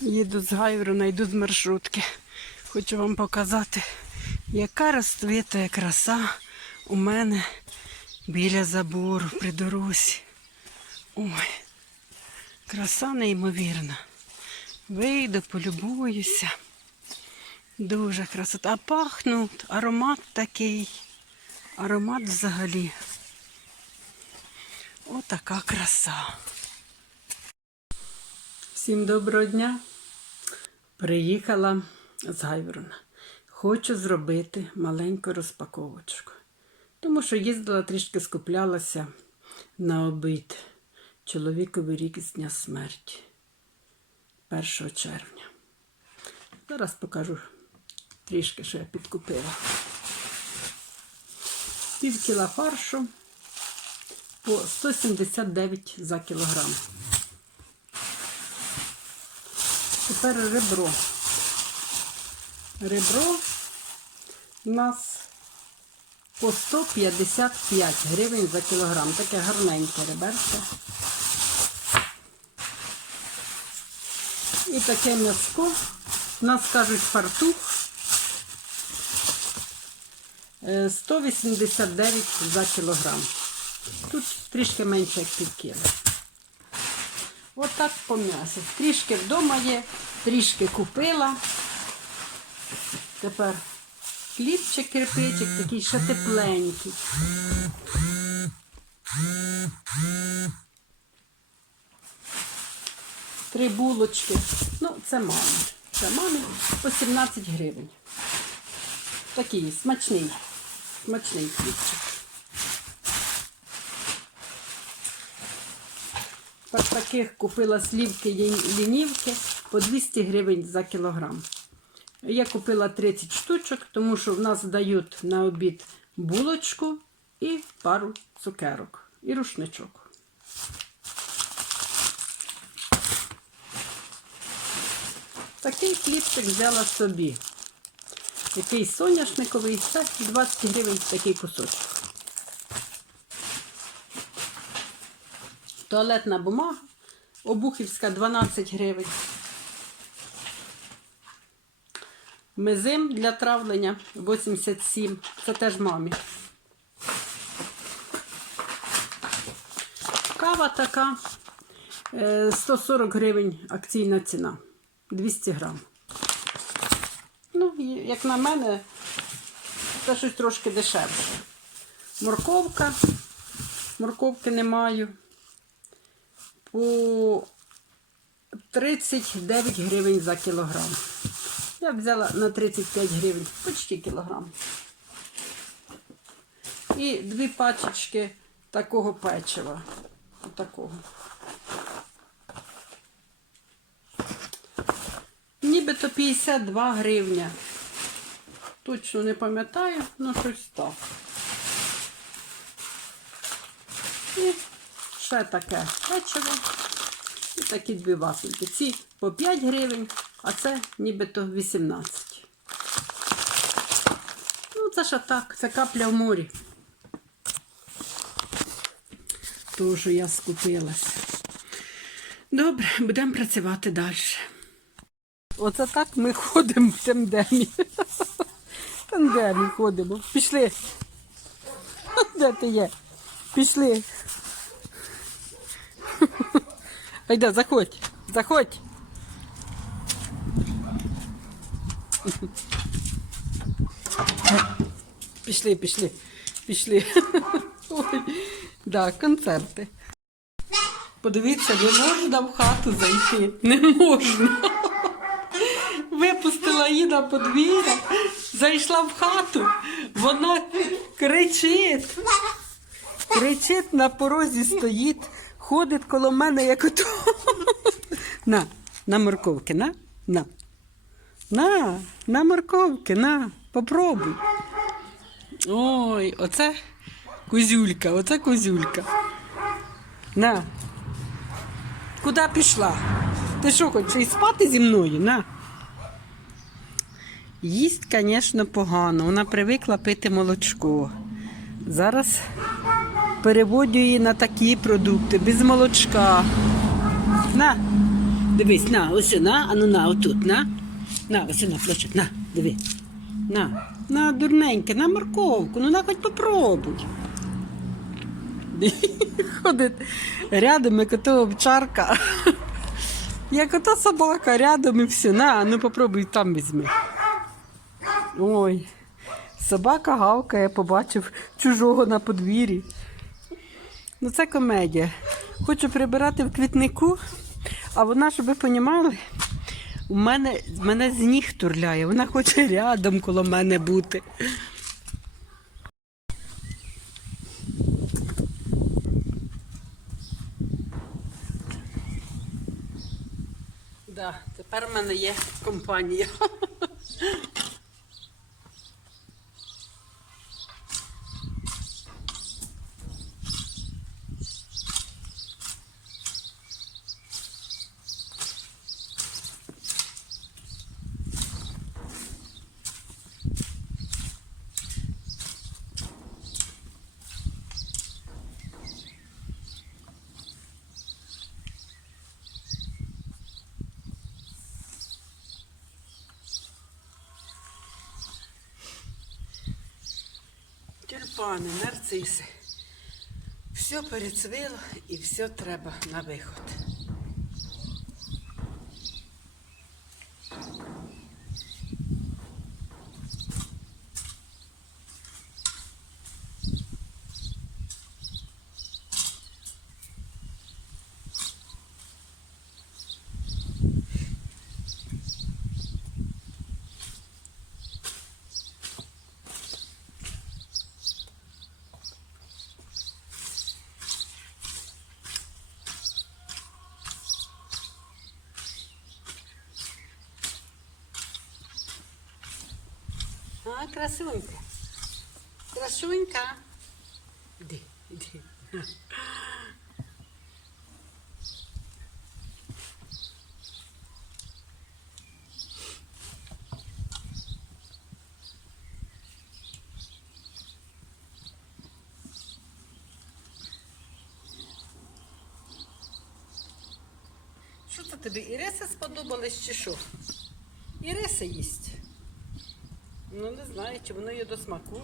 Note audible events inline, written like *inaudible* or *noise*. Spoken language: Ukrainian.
Їду з Гайворона, йду з маршрутки. Хочу вам показати, яка розцвітає краса у мене біля забору при дорозі. Ой, краса неймовірна. Вийду, полюбуюся. Дуже красота. А пахнуть, аромат такий. Аромат взагалі. Отака краса. Всім доброго дня. Приїхала з Гайворона. Хочу зробити маленьку розпаковочку. Тому що їздила трішки скуплялася на обід. Чоловікові рік з дня смерті 1 червня. Зараз покажу трішки, що я підкупила. Пів кіла фаршу по 179 за кілограм. Тепер ребро. Ребро у нас по 155 гривень за кілограм. Таке гарненьке реберце. І таке м'яско. У нас кажуть фартух. Е, 189 за кілограм. Тут трішки менше, як пів Отак по м'ясу. Трішки вдома є, трішки купила. Тепер хлібчик, кирпичик, такий ще тепленький. Три булочки. Ну, це мамі. Це мамі по 17 гривень. Такий смачний. Смачний хлібчик. Таких купила слівки лінівки по 200 гривень за кілограм. Я купила 30 штучок, тому що в нас дають на обід булочку і пару цукерок і рушничок. Такий хлібчик взяла собі. Який соняшниковий, це 20 гривень такий кусочок. Туалетна бумага, обухівська 12 гривень. Мизим для травлення 87. Це теж мамі. Кава така е, 140 гривень акційна ціна. 200 грам. Ну, як на мене, це щось трошки дешевше. Морковка. Морковки не маю. По 39 гривень за кілограм. Я взяла на 35 гривень, почти кілограм. І дві пачечки такого печива. Отакого. Нібито 52 гривня. Точно не пам'ятаю, ну щось так. І ще таке печиво. І такі дві вафельки. Ці по 5 гривень, а це нібито 18. Ну, це ж так, це капля в морі. То, що я скупилася. Добре, будемо працювати далі. Оце так ми ходимо в тандемі. В тандемі ходимо. Пішли. Де ти є? Пішли. *laughs* Айда, заходь, заходь. Пішли, пішли, пішли. *laughs* Ой, да, концерти. Подивіться, не можна в хату зайти. Не можна. *laughs* Випустила її на подвір'я, зайшла в хату, вона кричить. Кричить на порозі стоїть, ходить коло мене, як ото. На, на морковки, на, на. На, на морковки, на, попробуй. Ой, оце козюлька, оце козюлька. На. Куди пішла? Ти що, хочеш спати зі мною? На. Їсть, звісно, погано. Вона привикла пити молочко. Зараз переводю її на такі продукти, без молочка. На, Дивись, на, ось на, а ну на, отут, на. На, ось на, плече, на, диви. На, на, дурненьке, на морковку, ну на хоч попробуй. *laughs* Ходить рядом, як ото овчарка. *laughs* Як ото собака рядом і все. На, ну попробуй там візьми. Ой, собака гавкає, побачив чужого на подвір'ї. Ну це комедія. Хочу прибирати в квітнику, а вона, щоб ви понімали, у мене, мене з ніг турляє. Вона хоче рядом коло мене бути. Да, тепер в мене є компанія. Тюльпани, нарциси. Все перецвило і все треба на виход. А, красунька. Красунька. Іди, іди. Що це тобі? Іриса сподобалось чи що? Іриса їсть. Ну, не знаю, чи воно є до смаку.